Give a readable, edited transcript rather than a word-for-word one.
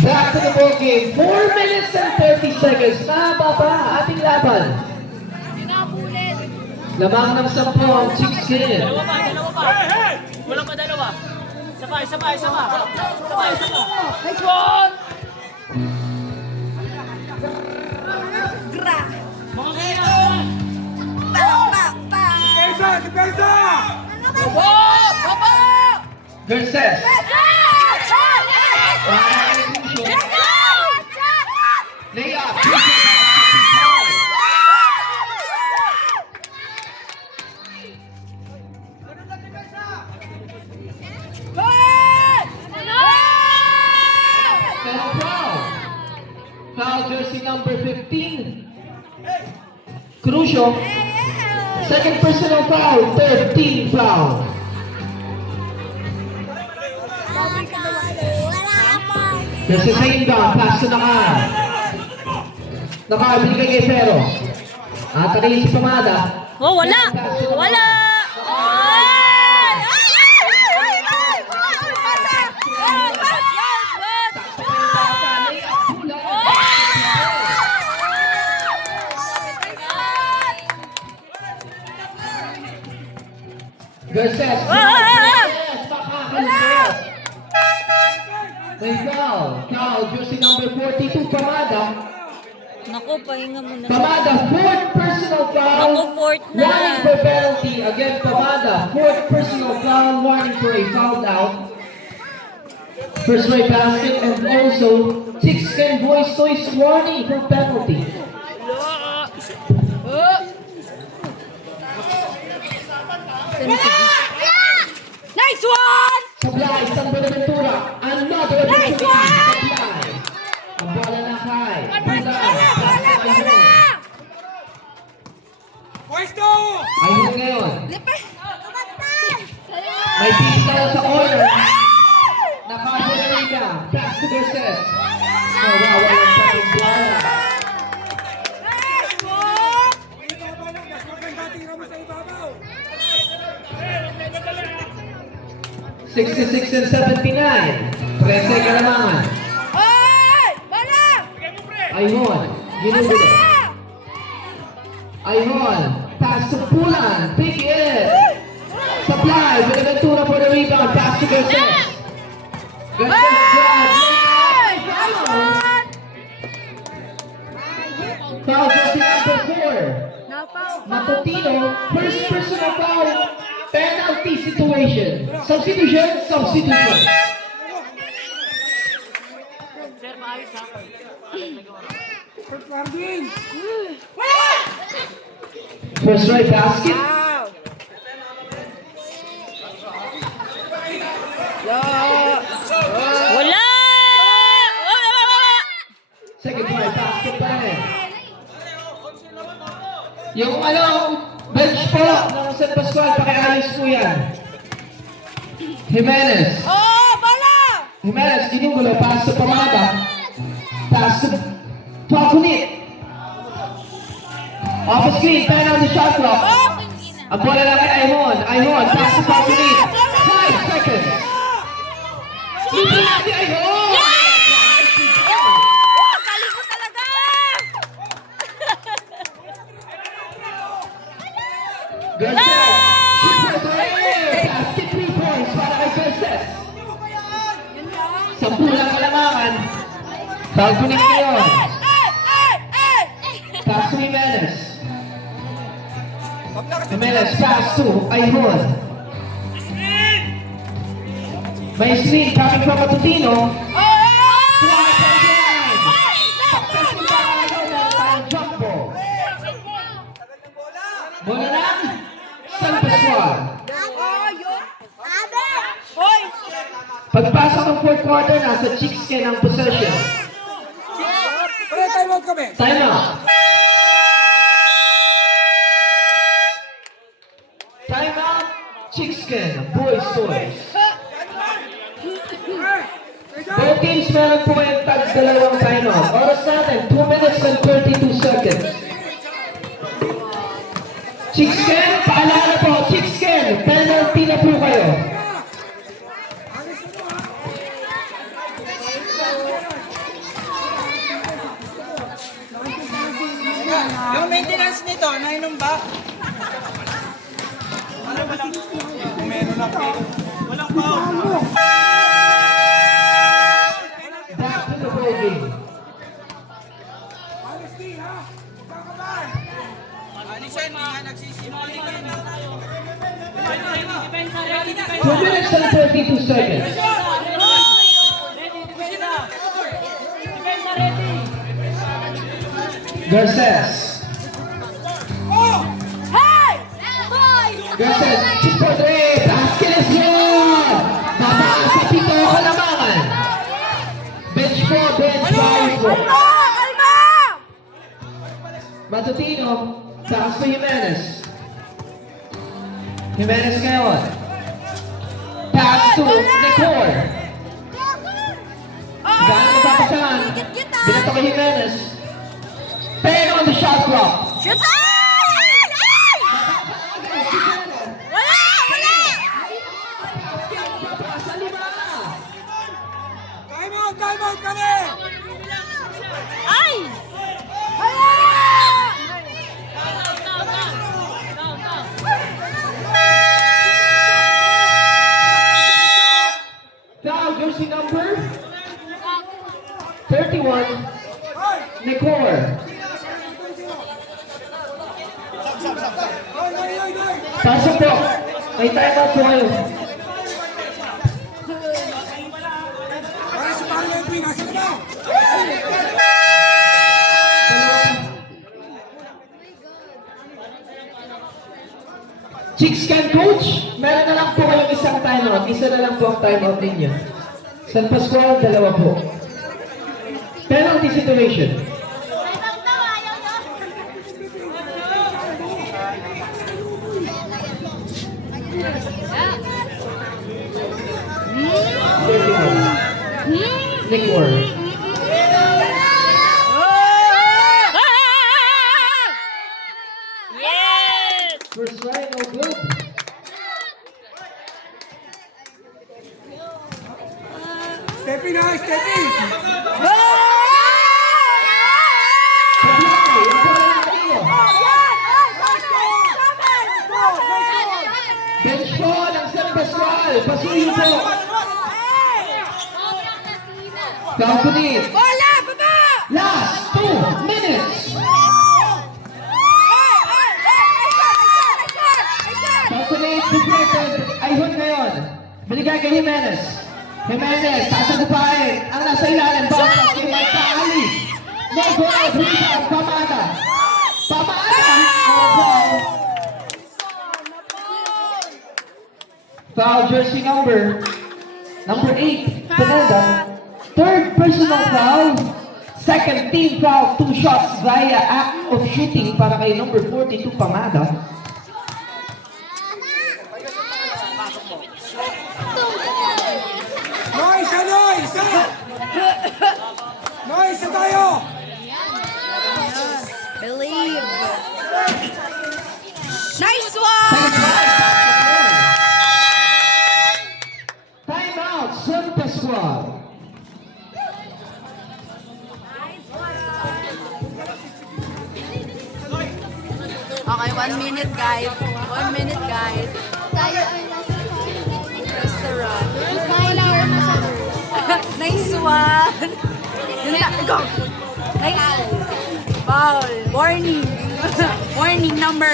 Back to the ball game. 4 minutes and 30 seconds. Mahaba pa ating laban. Lamang ng 10 ang Chickskin. Dalawa pa. Walang pa dalawa. Isa pa. Nice one! Mga kaya! Depensa! Baba! Versus. Layup. Foul jersey number 15. Crucio. Second personal foul. Third team foul. Versus sa inbound. Pass to Nakar. Nakar, binigay kay Pero. At si Pamada. Oh, wala! Wala! Versus. May foul. Foul, jersey number 42, Pamada. Naku, pahinga muna. Pamada, fourth personal foul. Naku, fourth na. Warning for penalty. Again, Pamada, fourth personal foul. Warning for a fouled out. First right basket, and also Chickskin Boys Toys warning for penalty. Nice one! Supply, San Buenaventura. Another Nice opportunity. one! Supply. Ang bola na high. Pwesto! Ayun ngayon. May pistol sa corner. Nakapulay ka. Pass to Versus. Nawawalan pa yung bola. 66 and 79. Prese Kalamangan. Ayhon. Ginugulo. Ayhon. Pass to Pulan. Big hit. Supply. Buenaventura for the rebound. Pass to Versus. Versus grab. Foul jersey number 4. Matutino. First personal foul. Penalty situation. Substitution. Sir, maayos ha. First right basket. Wala! Second right basket pa rin. Yung bench po ng San Pascual, pakiayos po yan. Jimenez. Jimenez, ginugulo. Pass to Pamada. Pass to Pakunit. Off the screen, pen on the shot clock. Ang bola lang kay Ayhon. Ayhon, pass to Pakunit. 5 seconds. Libre na si Ayhon! Galing ko talaga! Versus. Basket 3 points para kay Versus. 10 lang Kalamangan. Foul po nila ngayon. Pass to Jimenez. Jimenez, pass to Ayhon. May screen coming from Matutino. Twice on the line. Successful ba Ayhon ng jump ball. Bola lang. San Pascual. Pagpasok ng fourth quarter, nasa Chickskin ang possession. Time out kami. Time out. Time out. Chickskin, Boys Toys. Both teams meron po yung tag-dalawang time out. Oras natin, 2 minutes and 32 seconds. Chickskin, paalala po, Chickskin, penalty na po kayo. maintenance nito? Nainom ba? Ano walang... Meron na pa. Walang foul. Back to the ball game. Alisan, mga nagsisinungaling ka na. 2 minutes and 32 seconds. Garces. Hey! Boy! Garces. Chico 3. Basket is good. Mataas sa Tito Kalamangan. Bench 4. Bench 5. Kalma! Kalma! Matutino. Taas to Jimenez. Jimenez ngayon. Pass to Nicor. Gano'n napapasahan. Binato kay Jimenez. Pero on the shot clock. Shoot! Ay! Ay! Wala! Wala! Sa lima. Time out kami! Ay! Wala! Foul jersey number 31. Nicor. Pasok po. May time out po kayo. Para sa Parang Queen, nasa na ba? Chicks can coach. Meron na lang po kayong isang timeout. Isa na lang po ang timeout ninyo. San Pascual, 2 po. Penalty situation. Nicor. Yes! First try, no good. Stepping na, stepping! Pabili, yung pala na kayo. Bench po ng San Pascual. Pasuyo po. Kapunit. Bola! Baba! Last 2 minutes. Kapunit, deflected. Ayun ngayon. Binigay kay Jimenez. Jimenez, sasagupain. Ang nasa ilalim. Bawat kay Mike Kaali. No goal. Rebound. Pamada. Pamada. Foul. Foul jersey number 8. Pineda. Third personal foul. Second team foul. 2 shots via act of shooting para kay number 42 Pamada. Isa! Isa tayo! Believe. Nice one! Time out, San Pascual. Okay, 1 minute guys. 1 minute guys. Tayo ay nasa Restaurant. 9 hour na sa Nice one! Yun na, go! Nice! Foul! Warning! Warning number